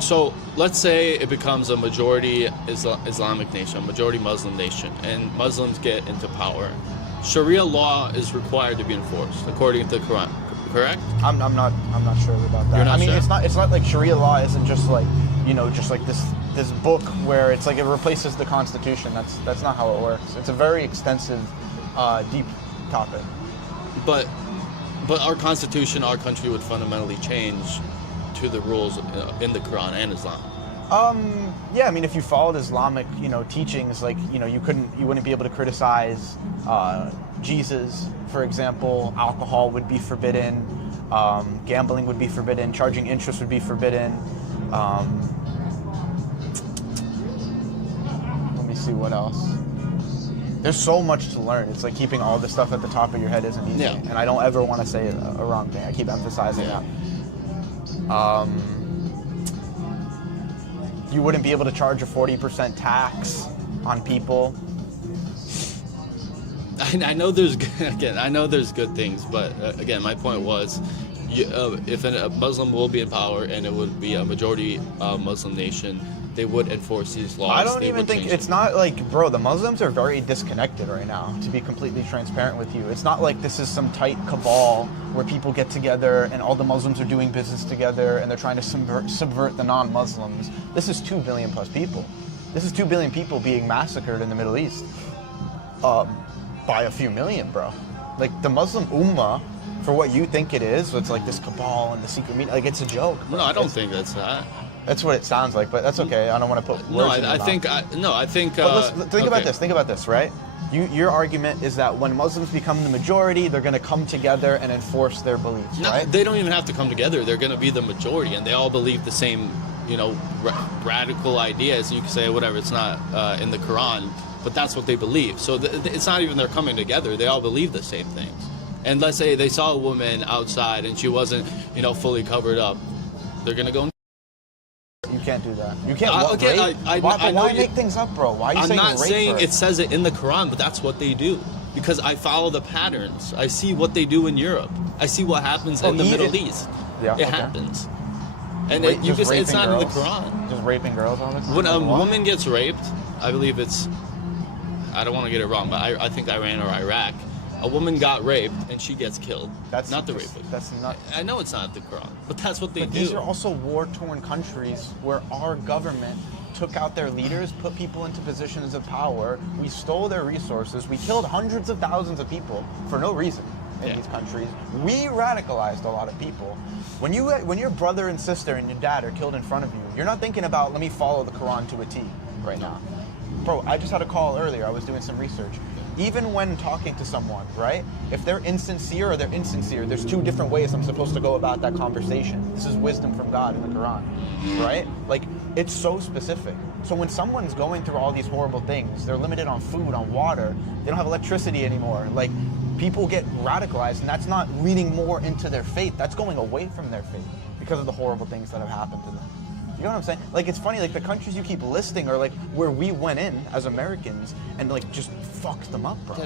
So let's say it becomes a majority Islamic nation, a majority Muslim nation, and Muslims get into power. Sharia law is required to be enforced according to the Quran, correct? I'm not sure about that. You're not I mean, sure? it's not like Sharia law isn't just like, just like this book where it's like it replaces the Constitution. That's not how it works. It's a very extensive, deep topic. But our constitution, our country would fundamentally change to the rules in the Quran and Islam. Yeah, I mean, if you followed Islamic, teachings, like, you wouldn't be able to criticize Jesus, for example. Alcohol would be forbidden. Gambling would be forbidden. Charging interest would be forbidden. Let me see what else. There's so much to learn. It's like keeping all this stuff at the top of your head isn't easy. Yeah. And I don't ever want to say a wrong thing. I keep emphasizing that. You wouldn't be able to charge a 40% tax on people. I know there's good things, but again, my point was, if a Muslim will be in power and it would be a majority Muslim nation, they would enforce these laws. I don't even think it's not like, bro, the Muslims are very disconnected right now, to be completely transparent with you. It's not like this is some tight cabal where people get together and all the Muslims are doing business together and they're trying to subvert the non-Muslims. This is 2 billion plus people. This is 2 billion people being massacred in the Middle East by a few million, bro. Like, the Muslim Ummah, for what you think it is, it's like this cabal and the secret meeting, like, it's a joke, bro. No, I don't think that's that. That's what it sounds like, but that's okay. I don't want to put words in your mouth. I think. But think about this. Think about this, right? Your argument is that when Muslims become the majority, they're going to come together and enforce their beliefs, right? They don't even have to come together. They're going to be the majority, and they all believe the same, radical ideas. You can say whatever. It's not in the Quran, but that's what they believe. So it's not even they're coming together. They all believe the same things. And let's say they saw a woman outside and she wasn't, fully covered up. They're going to go. You can't do that. You can't rape. Why make things up, bro? Why are you I'm saying not saying rape it says it in the Quran, but that's what they do. Because I follow the patterns. I see what they do in Europe. I see what happens in the Middle East. Yeah, it happens. And you can say it's not in the Quran. Just raping girls all the time? When a woman gets raped, I believe it's, I don't want to get it wrong, but I think Iran or Iraq, a woman got raped and she gets killed. That's not the rapist. That's not. I know it's not the Quran, but that's what they do. These are also war-torn countries where our government took out their leaders, put people into positions of power. We stole their resources. We killed hundreds of thousands of people for no reason in these countries. We radicalized a lot of people. When your brother and sister and your dad are killed in front of you, you're not thinking about, let me follow the Quran to a T right now. Bro, I just had a call earlier. I was doing some research. Even when talking to someone, right? If they're insincere or they're insincere, there's 2 different ways I'm supposed to go about that conversation. This is wisdom from God in the Quran, right? Like, it's so specific. So when someone's going through all these horrible things, they're limited on food, on water, they don't have electricity anymore. Like, people get radicalized, and that's not leading more into their faith. That's going away from their faith because of the horrible things that have happened to them. You know what I'm saying? Like, it's funny, like, the countries you keep listing are, like, where we went in as Americans and, like, just fucked them up, bro.